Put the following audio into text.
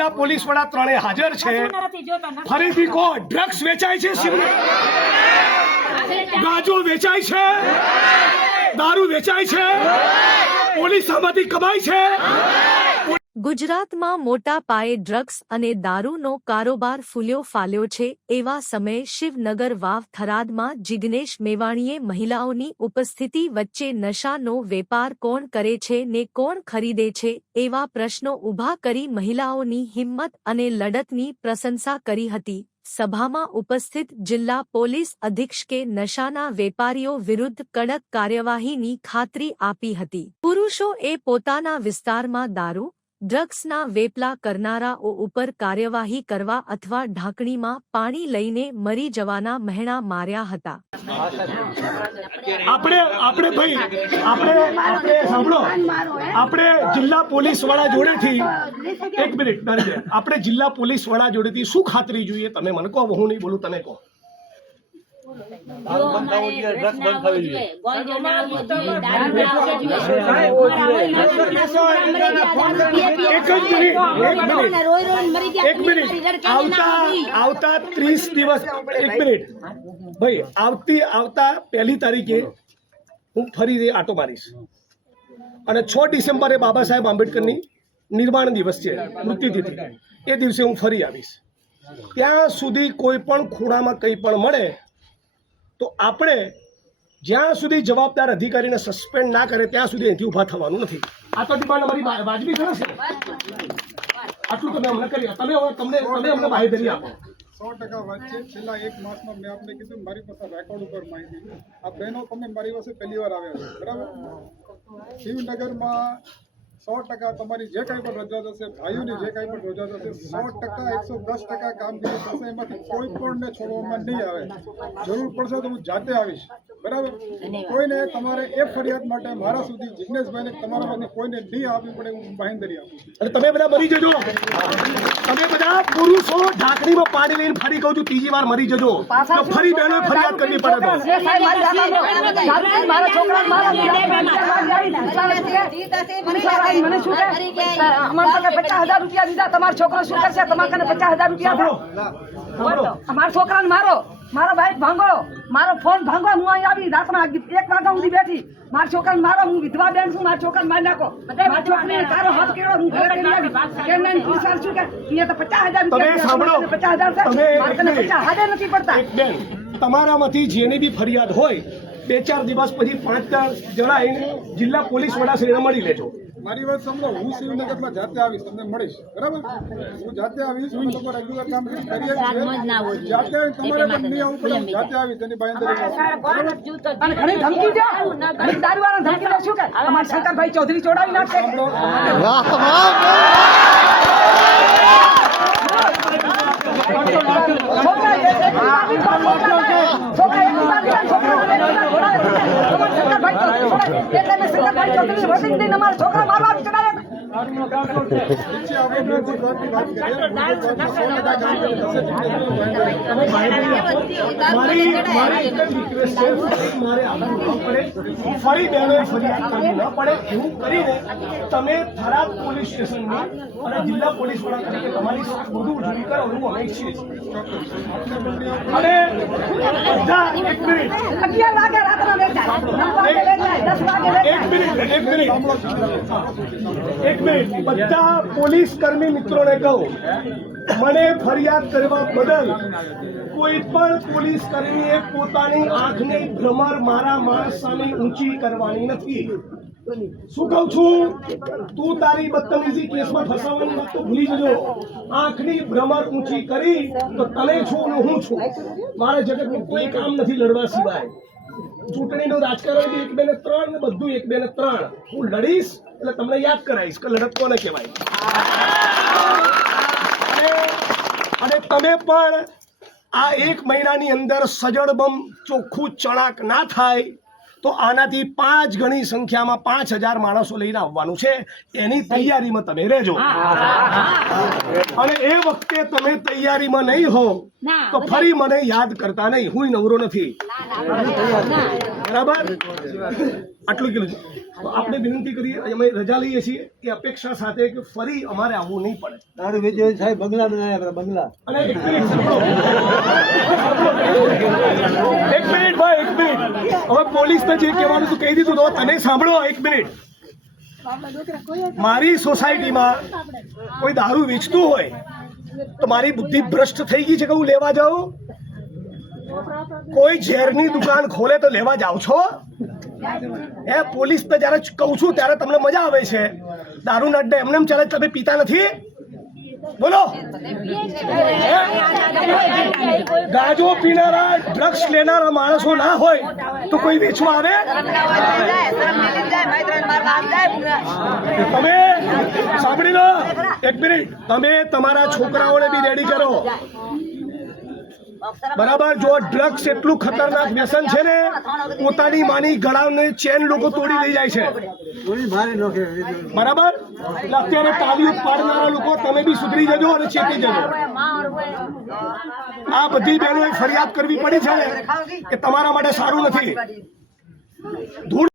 જિલ્લા પોલીસ વડા ત્રણે હાજર છે। ફરીથી કહો, ડ્રગ્સ વેચાય છે, ગાંજો વેચાય છે, દારૂ વેચાય છે, પોલીસ આમાંથી કમાય છે। ગુજરાતમાં મોટા પાયે ડ્રગ્સ અને દારૂનો કારોબાર ફૂલ્યો ફાલ્યો છે। એવા સમયે શિવનગર વાવ થરાદમાં જિગ્નેશ મેવાણીએ મહિલાઓની ઉપસ્થિતિ વચ્ચે નશાનો વેપાર કોણ કરે છે ને કોણ ખરીદે છે એવા પ્રશ્નો ઊભા કરી મહિલાઓની હિંમત અને લડતની પ્રશંસા કરી હતી। સભામાં ઉપસ્થિત જિલ્લા પોલીસ અધિક્ષકે નશાના વેપારીઓ વિરુદ્ધ કડક કાર્યવાહીની ખાતરી આપી હતી। પુરુષોએ પોતાના વિસ્તારમાં દારૂ ડ્રગ્સના વેપલા કરનારાઓ ઉપર કાર્યવાહી કરવા અથવા ઢાંકણીમાં પાણી લઈને મરી જવાના મહેણા માર્યા હતા। આપણે સાંભળો, આપણે જિલ્લા પોલીસ વડા જોડેથી એક મિનિટ, આપણે જિલ્લા પોલીસ વડા જોડેથી શું ખાતરી જોઈએ? તમે મને કહો, હું નહીં બોલું, તમે કહો। આવતા 30 દિવસ, એક મિનિટ ભાઈ, આવતા 1 તારીખે હું ફરી આટો મારીશ અને 6 ડિસેમ્બરે બાબા સાહેબ આંબેડકરની નિર્માણ દિવસ છે, મૃત્યુતિથિ, એ દિવસે હું ફરી આવીશ। ત્યાં સુધી કોઈ પણ ખૂણામાં કંઈ પણ મળે તો આપણે જ્યાં સુધી જવાબદાર અધિકારીને સસ્પેન્ડ ના કરે ત્યાં સુધી અહીંથી ઊભા થવાનું નથી। આ તો ડિમાન્ડ અમારી વાજબી ખરા છે? આટલું તમે અમને કરી, તમે અમને બાહેધરી આપો। 100% વાત છે। છેલ્લા 1 માસમાં મેં આપને કીધું, મારી પાસે રેકોર્ડ ઉપર માહિતી, આ બહેનો તમે મારી પાસે પહેલી વાર આવ્યા છો, બરાબર? શિવનગરમાં 100% તમારી જે કાંઈ પણ રજૂઆત હશે, ભાઈઓની જે કાંઈ પણ રજૂઆત હશે, 100% 110% કામગીરી થશે। એમાંથી કોઈ પણને છોડવામાં નહીં આવે। જરૂર પડશે તો હું જાતે આવીશ, બરાબર? કોઈને તમારે એ ફરિયાદ માટે મારા સુધી જિગ્નેશભાઈને તમારામાંથી કોઈને નહીં આપવી પડે, હું બાંહેધરી આપું છું। અને તમે બધા મરી જજો, તમે બધા પુરુષો ઢાંકણીમાં પાણી લઈને ફરી કહું છું, ત્રીજી વાર મરી જજો તો ફરી બહેનો ફરિયાદ કરવી પડે તો। તમારો છોકરો શું કરશે? તમારે 50,000 રૂપિયા અમારા છોકરાને મારો, મારો બાઈક ભાંગો, મારો ફોન ભાંગો, હું અહીં આવી રાતના 1 વાગ્યા સુધી બેઠી, મારા છોકરાને મારો, હું વિધવા બેન છું, મારા છોકરાને મારી નાખો, મારા છોકરીને તારો હાથ કેળો, હું ઘરે કરી આવી કેમ નહીં પૂછાર છું કે અહીંયા તો 50,000 રૂપિયા 50,000 નથી પડતા। તમારામાંથી જેની બી ફરિયાદ હોય 2-4 દિવસ પછી 5 જણા જિલ્લા પોલીસ વડા શ્રીને મળી લેજો। મારી વાત સાંભળો, હું શિવનગરમાં જાતે આવીશ, તમને મળીશ, બરાબર? હું જાતે આવીશ, હું લોકો રેગ્યુલર કામ કરીએ છીએ, જાતે તમારે પણ નહીં આવવું પડે, હું જાતે આવીશ, તેની બાંહેધરી અને ઘણી ધમકી દે, ઘણી દારૂવાળા ધમકી દે, શું કે અમારા શંકરભાઈ ચૌધરી ચોડાવી નાખશે। છોકરા મારવા ફરી બહેનોએ ફરિયાદ કરવી ન પડે એવું કરીને તમે થરાદ પોલીસ સ્ટેશનની અને જિલ્લા પોલીસ વડા તરીકે તમારી બધું ઉજળી કરો એવું અમે ઈચ્છીએ છીએ। અને બધા એક મિનિટ બધા પોલીસ કર્મી મિત્રોને કહું, મને ફરિયાદ કરવા બદલ કોઈ પણ પોલીસ કર્મીએ પોતાની આંખની ભ્રમર મારા માણસ સામે ઊંચી કરવાની નથી। શું કહું છું? તું તારી બદતમીજી કેસમાં ફસાવાની વાત તો ભૂલી જજો। આંખની ભ્રમર ઊંચી કરી તો તને છું ને હું છું, મારે જગતનું કોઈ કામ નથી લડવા સિવાય। ચૂંટણીનું રાજકારણ 1, 2 ને 3 ને બધું 1, 2 ને 3 હું લડીશ, એટલે તમને યાદ કરાવીશ કે લડત કોને કહેવાય। અને તમે પણ આ 1 મહિનાની અંદર સજડબમ ચોખ્ખું ચણાક ના થાય તો આનાથી 5 ગણી સંખ્યામાં 5,000 માણસો લઈને આવવાનું છે, એની તૈયારીમાં તમે રહેજો। અને એ વખતે તમે તૈયારીમાં નહીં હો તો ફરી મને યાદ કરતા નહીં, હું નવરો નથી, બરાબર? આટલું કીધું છે. તો આપણે વિનંતી કરીએ, અમે રજા લઈએ છીએ એ અપેક્ષા સાથે કે ફરી અમારે આવવું નહીં પડે. દારૂ વેચ્યો સાહેબ બંગલા બનાવ્યા બંગલા. અને એક મિનિટ ભાઈ, એક મિનિટ. હવે પોલીસને જે કહેવાનું હતું કહી દીધું. તો તમે સાંભળો એક મિનિટ. મારી સોસાયટીમાં કોઈ દારૂ વેચતું હોય તો મારી બુદ્ધિ ભ્રષ્ટ થઈ ગઈ છે કે હું લેવા જાઉં? કોઈ ઝેરની દુકાન ખોલે તો લેવા જાવ છો? એ પોલીસને જ્યારે કહું છું ત્યારે તમને મજા આવે છે. દારૂના અડ્ડે એમને એમ ચાલે, તમે પીતા નથી? બોલો. ગાંજો પીનારા, ડ્રગ્સ લેનારા માણસો ના હોય તો કોઈ વેચવા આવે? તમે સાંભળી લો એક મિનિટ. તમે તમારા છોકરાઓને બી રેડી કરો, બરાબર? જો ડ્રગ્સ એટલું ખતરનાક વ્યસન છે ને, પોતાની માની ગળાની ચેન લોકો તોડી લઈ જાય છે, બરાબર? એટલે અત્યારે તાલીઓ પાડનારા લોકો તમે બી સુધરી જજો અને ચેતી જજો. આ બધી બહેનોએ ફરિયાદ કરવી પડી છે કે તમારા માટે સારું નથી. ધૂળ